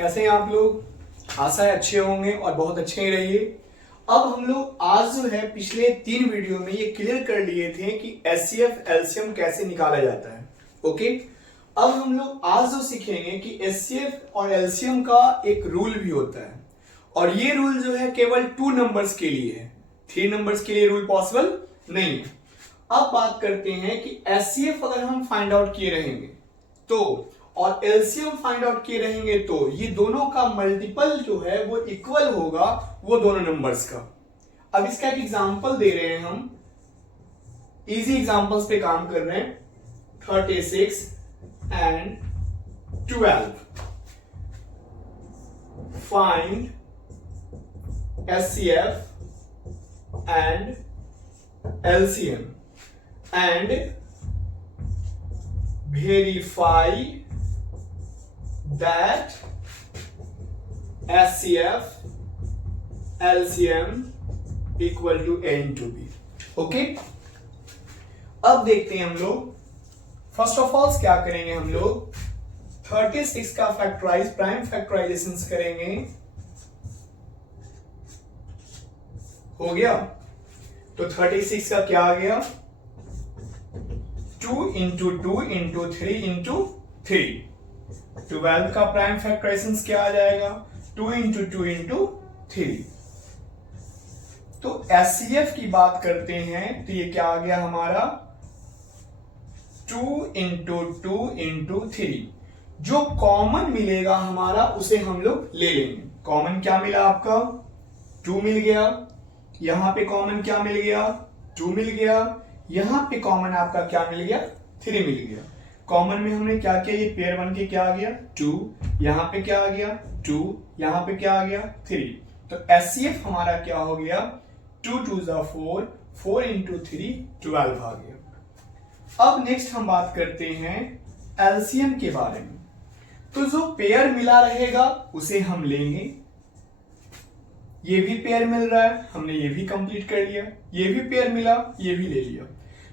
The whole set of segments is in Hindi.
कैसे हैं आप लोग? आशा है अच्छे होंगे और बहुत अच्छे ही रहिए। अब हम लोग आज जो है पिछले 3 वीडियो में ये क्लियर कर लिए थे कि एचसीएफ एलसीएम कैसे निकाला जाता है। ओके, अब हम लोग आज जो सीखेंगे कि एचसीएफ और एलसीएम का एक रूल भी होता है और ये रूल जो है केवल 2 नंबर्स के लिए है, 3 नंबर्स के लिए रूल पॉसिबल नहीं है। अब बात करते हैं कि एचसीएफ अगर हम फाइंड आउट किए रहेंगे तो और एलसीएम फाइंड आउट किए रहेंगे तो ये दोनों का मल्टीपल जो है वो इक्वल होगा वो दोनों नंबर्स का। अब इसका एक एग्जांपल दे रहे हैं, हम इजी एग्जांपल्स पे काम कर रहे हैं। 36 and 12 find HCF and LCM and verify that HCF LCM equal to A into B। Okay, अब देखते हैं हम लोग। फर्स्ट ऑफ ऑल क्या करेंगे हम लोग, 36 का फैक्टराइज प्राइम फैक्टराइजेशन करेंगे। हो गया, तो 36 का क्या आ गया, 2 इंटू 2 इंटू 3 इंटू 3। 12 का प्राइम फैक्टराइजेशन क्या आ जाएगा, 2 इंटू 2 इंटू 3। तो एचसीएफ की बात करते हैं तो ये क्या आ गया हमारा, 2 इंटू 2 इंटू 3। जो कॉमन मिलेगा हमारा उसे हम लोग ले लेंगे। कॉमन क्या मिला आपका, 2 मिल गया। यहां पे कॉमन क्या मिल गया, 2 मिल गया। यहां पे कॉमन आपका क्या मिल गया, 3 मिल गया। कॉमन में हमने क्या किया, ये पेयर बन के क्या आ गया, 2। यहां पे क्या आ गया, 2। यहां पे क्या आ गया, 3। तो एचसीएफ हमारा क्या हो गया, 2 2 4, 4 इंटू 3 12 आ गया। अब नेक्स्ट हम बात करते हैं एलसीएम के बारे में। तो जो पेयर मिला रहेगा उसे हम लेंगे। ये भी पेयर मिल रहा है, हमने ये भी कंप्लीट कर लिया। ये भी पेयर मिला, ये भी ले लिया।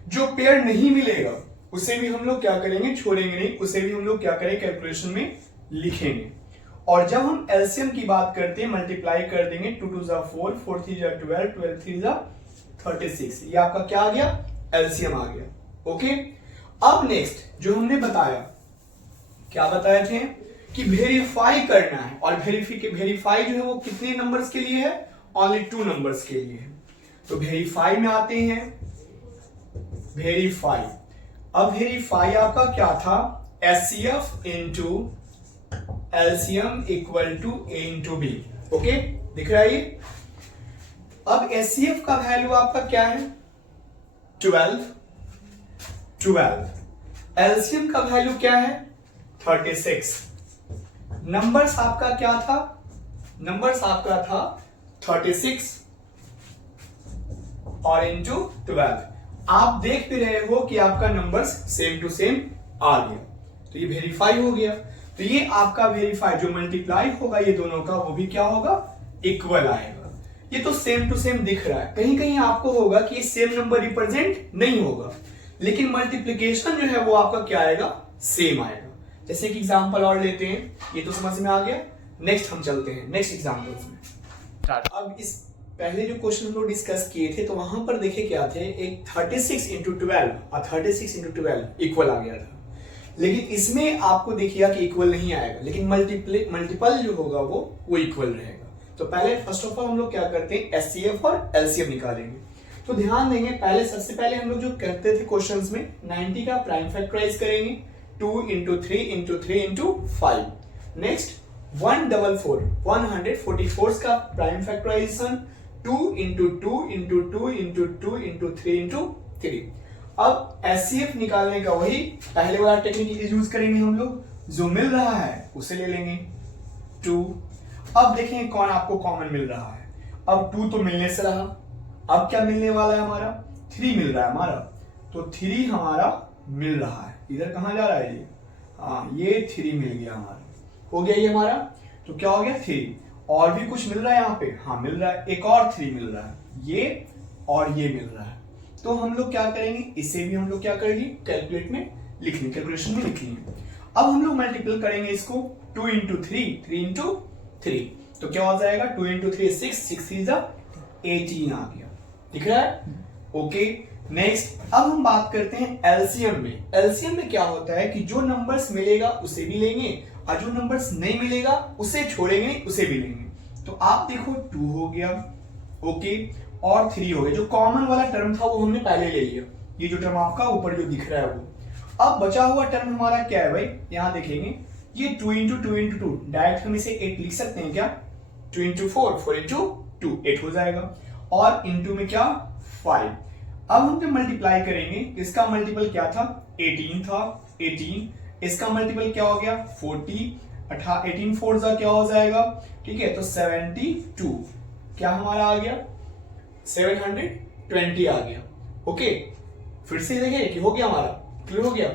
जो पेयर नहीं मिलेगा उसे भी हम लोग क्या करेंगे, छोड़ेंगे नहीं, उसे भी हम लोग क्या करेंगे, कैलकुलेशन में लिखेंगे। और जब हम एलसीएम की बात करते हैं मल्टीप्लाई कर देंगे, 2 2 4, 4 3 12, 12 3 36। ये आपका क्या आ गया, एलसीएम आ गया। ओके, अब नेक्स्ट जो हमने बताया, क्या बताए थे कि वेरीफाई करना है। और वेरीफाई जो है वो कितने नंबर्स के लिए है, ओनली 2 नंबर्स के लिए है। तो वेरीफाई में आते हैं, वेरीफाई। अब वेरीफाई आपका क्या था, HCF into LCM equal to A into B. Okay, दिख रहा है ये। अब एचसीएफ का वैल्यू आपका क्या है, 12। एलसीएम का वैल्यू क्या है, 36। नंबर्स आपका क्या था, नंबर्स आपका था 36 और इंटू 12। आप देख भी रहे हो कि आपका नंबर्स सेम टू सेम आ गया, तो ये वेरीफाई हो गया। तो ये आपका वेरीफाई जो मल्टीप्लाई होगा ये दोनों का, वो भी क्या होगा, इक्वल आएगा। ये तो सेम टू सेम दिख रहा है। कहीं कहीं आपको होगा कि ये सेम नंबर रिप्रेजेंट नहीं होगा, लेकिन मल्टीप्लीकेशन जो है वो आपका क्या आएगा, सेम आएगा। जैसे कि एग्जांपल और लेते हैं, ये तो समझ में आ गया। नेक्स्ट हम चलते हैं नेक्स्ट एग्जांपल्स में। अब इस पहले जो क्वेश्चन हम लोग डिस्कस किए थे तो वहां पर देखे क्या थे, एक 36 इंटू 12 और 36 इंटू 12 इक्वल आ गया था। लेकिन इसमें आपको देखिएगा कि इक्वल नहीं आएगा, लेकिन मल्टीपल जो होगा वो इक्वल रहेगा। तो पहले फर्स्ट ऑफ ऑल हम लोग क्या करते हैं, एचसीएफ और एलसीएम निकालेंगे। तो ध्यान देंगे, पहले सबसे पहले हम लोग जो करते थे क्वेश्चंस में, 90 का प्राइम फैक्टराइज करेंगे, 2 इंटू 3 इंटू 3 इंटू 5। नेक्स्ट 144, 144 का prime factorization, 2 into 2 into 2 into 2 into 3 into 3। अब एचसीएफ निकालने का वही पहले वाला टेक्निक यूज करेंगे हम लोग, जो मिल रहा है उसे ले लेंगे, 2। अब देखें कौन आपको कॉमन मिल रहा है। अब 2 तो मिलने से रहा, अब क्या मिलने वाला है हमारा, 3 मिल रहा है हमारा। तो 3 हमारा मिल रहा है, इधर कहां जा रहा है ये, हाँ ये 3 मिल गया हमारा, हो गया ये हमारा। तो क्या हो गया, 3। और भी कुछ मिल रहा है यहाँ पे, हाँ मिल रहा है, एक और 3 मिल रहा है, ये और ये मिल रहा है। तो हम लोग क्या करेंगे, इसे भी हम लोग क्या करेंगे, कैलकुलेट में लिख लेंगे, कैलकुलेशन में लिख लेंगे। अब हम लोग मल्टीपल करेंगे इसको 2 इंटू 3 इंटू 3, तो क्या हो जाएगा 2 इंटू 3 6 इज 18 आ गया, दिख रहा है? ओके नेक्स्ट अब हम बात करते हैं एलसीएम में। एलसीएम में क्या होता है कि जो नंबर्स मिलेगा उसे भी लेंगे और जो नंबर्स नहीं मिलेगा उसे छोड़ेंगे नहीं, उसे भी लेंगे। तो आप देखो 2 हो गया, ओके, और 3 हो गया। जो कॉमन वाला टर्म था वो हमने पहले ले लिया, ये जो टर्म आपका ऊपर जो दिख रहा है वो। अब बचा हुआ टर्म हमारा क्या है भाई, यहां देखेंगे ये 2 इंटू 2 इंटू 2, डायरेक्ट हम इसे 8 लिख सकते हैं क्या? 2 इंटू 4 इंटू 2 8 हो जाएगा, और इंटू में क्या 5। अब हम जब मल्टीप्लाई करेंगे, इसका मल्टीपल क्या था 18 था, 18, इसका मल्टीपल क्या हो गया 40, 18 4 क्या हो जाएगा, ठीक है, तो 72 क्या हमारा आ गया 720 आ गया। ओके फिर से देखिए कि हो गया हमारा, क्लियर हो गया।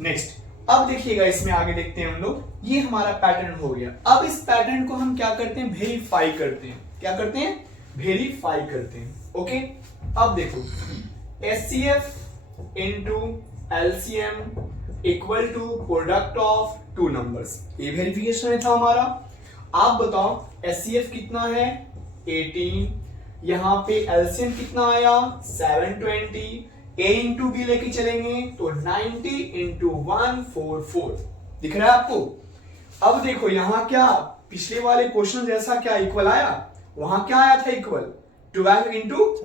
नेक्स्ट अब देखिएगा इसमें आगे देखते हैं हम लोग, ये हमारा पैटर्न हो गया। अब इस पैटर्न को हम क्या करते हैं, वेरीफाई करते हैं। क्या करते हैं, वेरीफाई करते हैं। ओके अब देखो HCF into LCM equal to product of two numbers, ये वेरिफिकेशन में था हमारा। आप बताओ HCF कितना है 18, यहां पे LCM कितना आया 720, A इंटू बी लेके चलेंगे तो 90 इंटू 144, दिख रहा है आपको? अब देखो यहां क्या पिछले वाले क्वेश्चन जैसा क्या इक्वल आया, वहां क्या आया था इक्वल 12 इंटू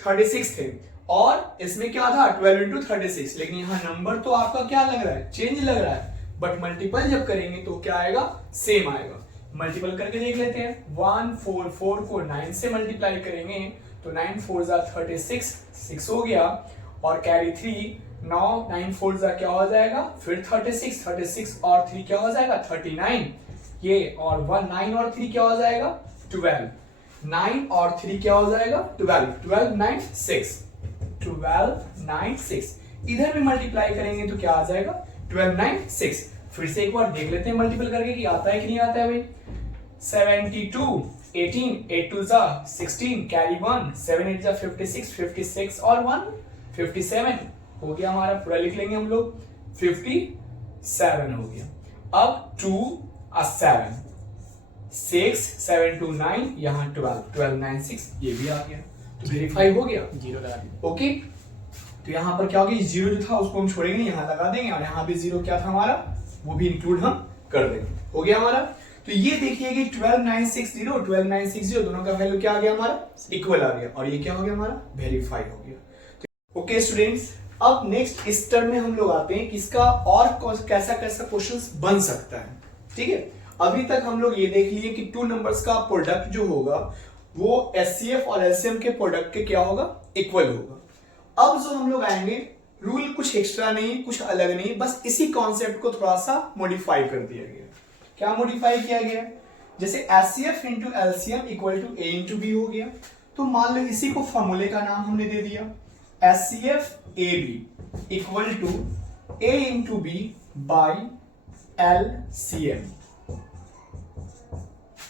36 थे, और इसमें क्या था 12 इंटू 36, लेकिन यहाँ नंबर तो आपका क्या लग रहा है, चेंज लग रहा है, बट मल्टीपल जब करेंगे तो क्या आएगा, सेम आएगा। मल्टीपल करके देख लेते हैं, 144 को 9 से मल्टीप्लाई करेंगे तो 9 4 36, 6 हो गया, और कैरी 3 9 9 4 क्या हो जाएगा, फिर 36, 36 और 3 क्या हो जाएगा 39, ये और 1 9 और 3 क्या हो जाएगा 12, 9 और 3 क्या हो जाएगा 12, 12 9 6, 12 9 6, इधर भी मल्टीप्लाई करेंगे तो क्या आ जाएगा 12 9 6। फिर से एक बार देख लेते हैं मल्टीपल करके कि आता है कि नहीं आता है भाई। 72 18 8 2 16, कैरी 1 7 8 56, 56 और 1 57 हो गया हमारा, पूरा लिख लेंगे हम लोग 57 हो गया। अब 2 और 7 6 7 2 9, यहाँ 12 12 9 6, ये भी आ गया, तो वेरीफाई हो गया, जीरो लगा दिया। ओके तो यहाँ पर क्या हो गया, जीरो जो था उसको हम छोड़ेंगे, यहाँ लगा देंगे, और यहाँ भी जीरो क्या था हमारा वो भी इंक्लूड हम कर देंगे, हो गया हमारा। तो ये देखिए कि 12960 12960 दोनों का वैल्यू क्या आ गया हमारा, इक्वल आ गया, और ये क्या हो गया हमारा, वेरीफाई हो गया। ओके स्टूडेंट्स अब नेक्स्ट इस टर्म में हम लोग आते हैं कि इसका और कैसा कैसा क्वेश्चंस बन सकता है। ठीक है, अभी तक हम लोग ये देख लिए कि टू नंबर्स का प्रोडक्ट जो होगा वो HCF और LCM के प्रोडक्ट के क्या होगा, इक्वल होगा। अब जो हम लोग आएंगे, रूल कुछ एक्स्ट्रा नहीं, कुछ अलग नहीं, बस इसी कॉन्सेप्ट को थोड़ा सा मॉडिफाई कर दिया गया। क्या मॉडिफाई किया गया, जैसे HCF into LCM equal to A into B हो गया, तो मान लो इसी को फॉर्मूले का नाम हमने दे दिया HCF AB equal to A into B by LCM।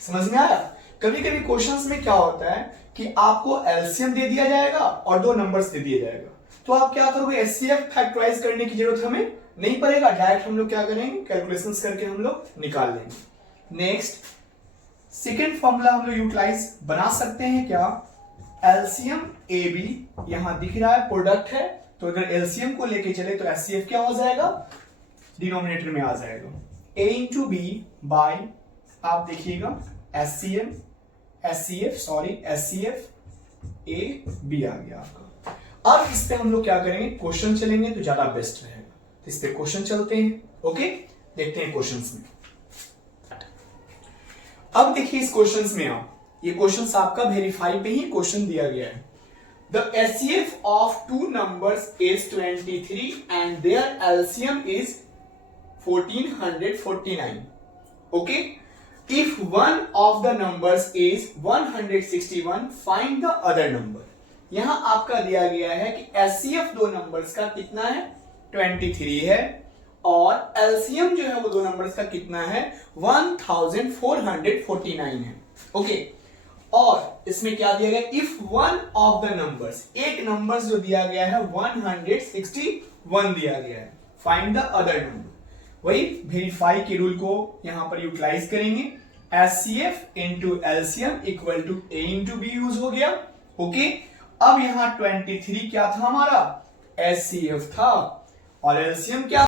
समझ में आया? कभी कभी क्वेश्चंस में क्या होता है कि आपको LCM दे दिया जाएगा और दो नंबर्स दे दिया जाएगा, तो आप क्या करोगे, HCF फैक्टराइज करने की जरूरत हमें नहीं पड़ेगा, डायरेक्ट हम लोग क्या करेंगे, कैलकुलेशंस करके हम लोग निकाल लेंगे। नेक्स्ट सेकेंड फॉर्मूला हम लोग यूटिलाइज बना सकते हैं क्या, LCM AB यहां दिख रहा है प्रोडक्ट है, तो अगर LCM को लेके चले तो HCF क्या हो जाएगा, डिनोमिनेटर में आ जाएगा, A इंटू बी बाई, आप देखिएगा HCF A B आ गया आपका। अब इस पे हम लोग क्या करेंगे, क्वेश्चन चलेंगे तो ज्यादा बेस्ट रहेगा, तो इस पे क्वेश्चन चलते हैं। ओके देखते हैं क्वेश्चंस में। अब देखिए इस क्वेश्चंस में आप, ये क्वेश्चंस आपका वेरीफाई पे ही क्वेश्चन दिया गया है। The HCF of two numbers is 23 and their LCM is 1449. Okay? If one of the numbers is 161, find the other number. यहां आपका दिया गया है कि HCF दो नंबर्स का कितना है 23 है, और LCM जो है वो दो नंबर्स का कितना है 1449 है। ओके और इसमें क्या दिया गया, if one of the numbers, एक नंबर्स जो दिया गया है 161 दिया गया है, फाइंड द अदर नंबर। वही वेरीफाई के रूल को यहां पर यूटिलाइज करेंगे। HCF into LCM equal to A into B use हो गया। ओके, अब यहां 23 क्या था हमारा, HCF था और एलसीएम क्या